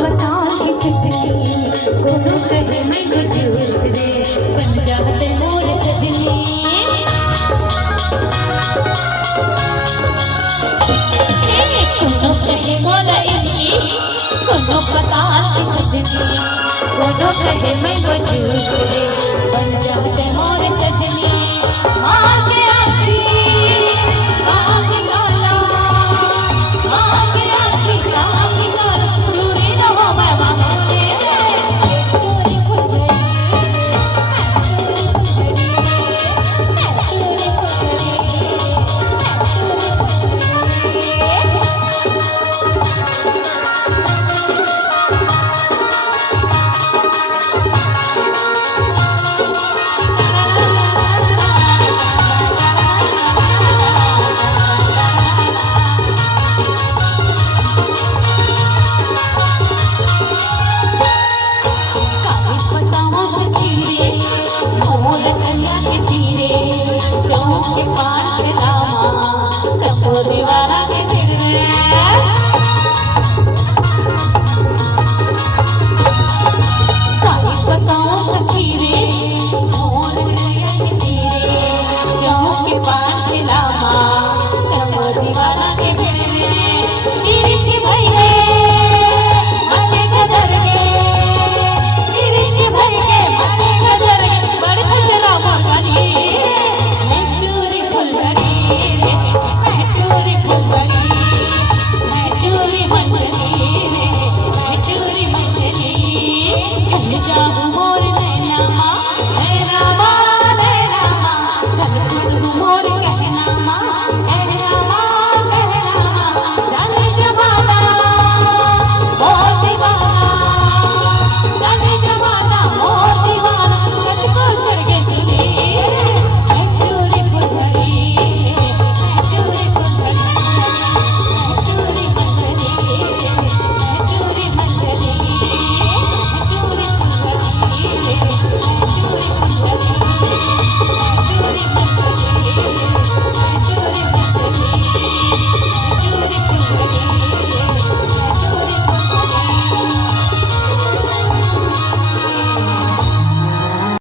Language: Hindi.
बताओ कि चुटकी कोनो कहे मैं गुजूस रे बन जाते मोर सजनी कोनो कहे मोरा इनकी कोनो बताओ कि चुटकी कोनो कहे मैं गुजूस रे बन जाते मोर सजनी माँ के आखी के पास रामा, कपूर वाला के